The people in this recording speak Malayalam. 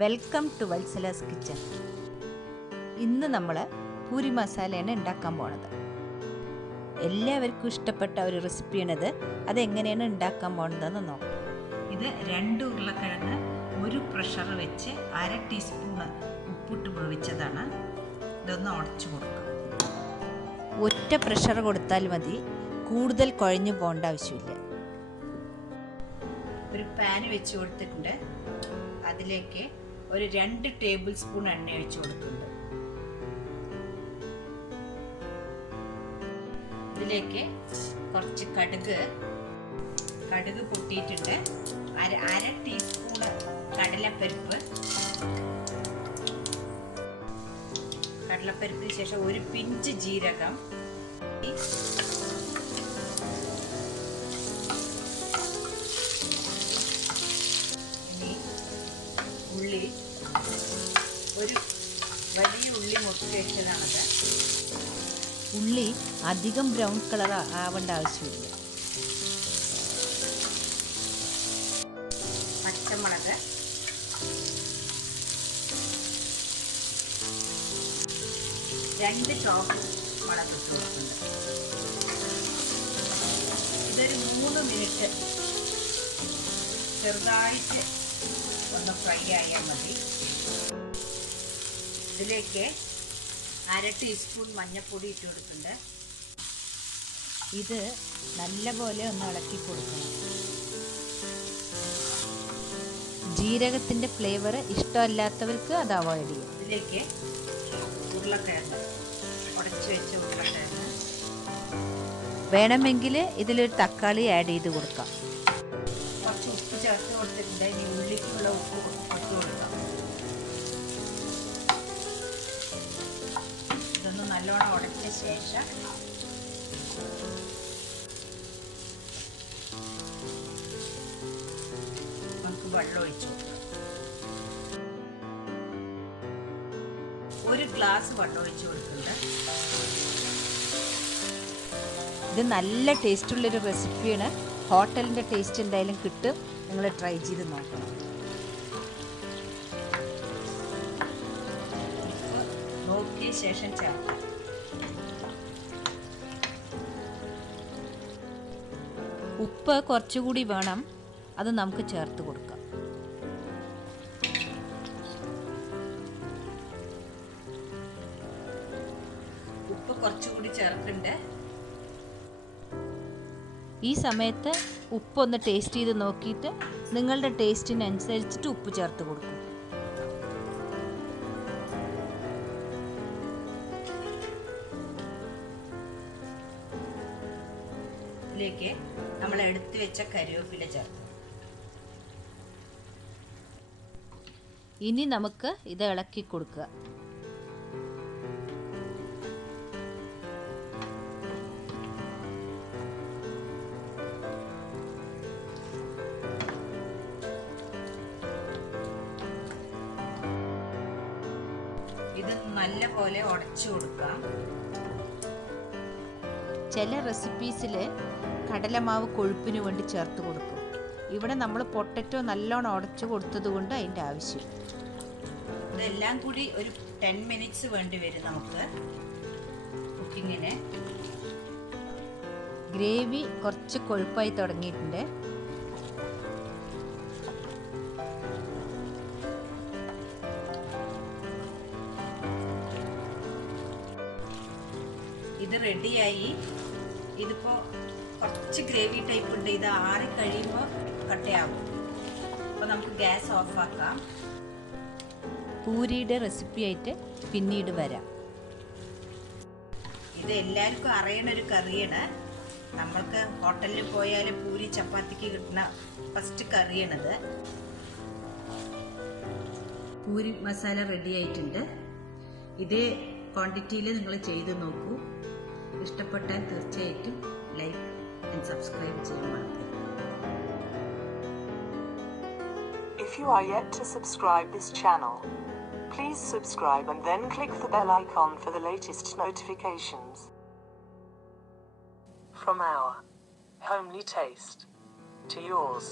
Welcome to Valsala's kitchen. ഇന്ന് നമ്മൾ പൂരി മസാലയാണ് ഉണ്ടാക്കാൻ പോണത്. എല്ലാവർക്കും ഇഷ്ടപ്പെട്ട ഒരു റെസിപ്പിയാണിത്. അതെങ്ങനെയാണ് ഉണ്ടാക്കാൻ പോണതെന്ന് നോക്കാം. ഇത് 2 ഉരുളക്കിഴങ്ങ് 1 പ്രഷർ വെച്ച് 1/2 ടീസ്പൂണ് ഉപ്പിട്ട് വേവിച്ചതാണ്. ഇതൊന്ന് ഉടച്ചു കൊടുക്കാം. ഒറ്റ പ്രഷർ കൊടുത്താൽ മതി, കൂടുതൽ കുഴഞ്ഞു പോകേണ്ട ആവശ്യമില്ല. ഒരു പാന് വെച്ച് കൊടുത്തിട്ടുണ്ട്. അതിലേക്ക് ഒരു 2 ടേബിൾ സ്പൂൺ എണ്ണ ഒഴിച്ച് കൊടുക്കുന്നുണ്ട്. ഇതിലേക്ക് കുറച്ച് കടുക് പൊട്ടിയിട്ടുണ്ട്. അര ടീസ്പൂണ് കടലപ്പരിപ്പിന് ശേഷം ഒരു പിഞ്ച് ജീരകം, ഉള്ളി, ഒരു വലിയ ഉള്ളി മുറിച്ച് വെച്ചതാണത്. ഉള്ളി അധികം ബ്രൗൺ കളർ ആവേണ്ട ആവശ്യമില്ല. പച്ചമുളക്, രണ്ട് ചോപ്പ് മുളക് ഇട്ട് കൊടുക്കുന്നുണ്ട്. ഇതൊരു 3 മിനിറ്റ് ചെറുതായിട്ട് ഒന്ന് ഫ്രൈ ആയാൽ മതി. ഇതിലേക്ക് 1/2 ടീസ്പൂൺ മഞ്ഞൾപ്പൊടി ഇട്ട് കൊടുക്കുന്നുണ്ട്. ഇത് നല്ലപോലെ ഒന്ന് ഇളക്കി കൊടുക്കണം. ജീരകത്തിൻ്റെ ഫ്ലേവർ ഇഷ്ടമല്ലാത്തവർക്ക് അത് അവോയ്ഡ് ചെയ്യും. ഇതിലേക്ക് ഉരുളക്കിഴങ്ങ്, ഉടച്ചു വെച്ച ഉരുളക്കിഴങ്ങ്, വേണമെങ്കിൽ ഇതിലൊരു തക്കാളി ആഡ് ചെയ്ത് കൊടുക്കാം. കുറച്ച് ഉപ്പ് ചേർത്ത് കൊടുത്തിട്ടുണ്ട്. ഇനി ഉള്ളിക്കുള്ള ഉപ്പ് ഇട്ട് കൊടുക്കാം. ഇതൊന്ന് നല്ലോണം ഉടച്ച ശേഷം നമുക്ക് വെള്ളം ഒഴിച്ചു കൊടുക്കാം. 1 ഗ്ലാസ് വെള്ളം ഒഴിച്ചു കൊടുക്കുന്നുണ്ട്. ഇത് നല്ല ടേസ്റ്റുള്ളൊരു റെസിപ്പിയാണ്. ഹോട്ടലിൻ്റെ ടേസ്റ്റ് എന്തായാലും കിട്ടും. നിങ്ങൾ ട്രൈ ചെയ്ത് നോക്കണം. നോക്കിയ ശേഷം ചേർക്കാം. ഉപ്പ് കുറച്ചുകൂടി വേണം, അത് നമുക്ക് ചേർത്ത് കൊടുക്കാം. ഉപ്പ് കുറച്ചുകൂടി ചേർക്കുന്നുണ്ട്. ഈ സമയത്ത് ഉപ്പൊന്ന് ടേസ്റ്റ് ചെയ്ത് നോക്കിയിട്ട് നിങ്ങളുടെ ടേസ്റ്റിനനുസരിച്ചിട്ട് ഉപ്പ് ചേർത്ത് കൊടുക്കും. ഇതിലേക്ക് നമ്മൾ എടുത്തു വെച്ച കറിവേപ്പില ചേർക്കും. ഇനി നമുക്ക് ഇത് ഇളക്കി കൊടുക്കുക. ഇത് നല്ലപോലെ ഉടച്ചു കൊടുക്കാം. ചില റെസിപ്പീസിൽ കടലമാവ് കൊഴുപ്പിന് വേണ്ടി ചേർത്ത് കൊടുക്കും. ഇവിടെ നമ്മൾ പൊട്ടറ്റോ നല്ലോണം ഉടച്ചു കൊടുത്തത് കൊണ്ട് അതിൻ്റെ ആവശ്യം. ഇതെല്ലാം കൂടി ഒരു 10 മിനിറ്റ്സ് വേണ്ടി വരും നമുക്ക് കുക്കിങ്ങിന്. ഗ്രേവി കുറച്ച് കൊഴുപ്പായി തുടങ്ങിയിട്ടുണ്ട്. ഇത് റെഡിയായി. ഇതിപ്പോൾ കുറച്ച് ഗ്രേവി ടൈപ്പ് ഉണ്ട്. ഇത് ആറി കഴിയുമ്പോൾ കട്ടയാവും. അപ്പോൾ നമുക്ക് ഗ്യാസ് ഓഫാക്കാം. പൂരിയുടെ റെസിപ്പി ആയിട്ട് പിന്നീട് വരാം. ഇത് എല്ലാവർക്കും അറിയണ ഒരു കറിയാണ്. നമ്മൾക്ക് ഹോട്ടലിൽ പോയാൽ പൂരി ചപ്പാത്തിക്ക് കിട്ടുന്ന ഫസ്റ്റ് കറിയാണിത്. പൂരി മസാല റെഡി ആയിട്ടുണ്ട്. ഇതേ ക്വാണ്ടിറ്റിയിൽ നിങ്ങൾ ചെയ്ത് നോക്കൂ. ഇഷ്ടപ്പെട്ടാൽ തീർച്ചയായിട്ടും ലൈക്ക് ആൻഡ് സബ്സ്ക്രൈബ് ചെയ്യാൻ മറക്കരുത്. If you are yet to subscribe this channel, please subscribe and then click the bell icon for the latest notifications. From our homely taste to yours.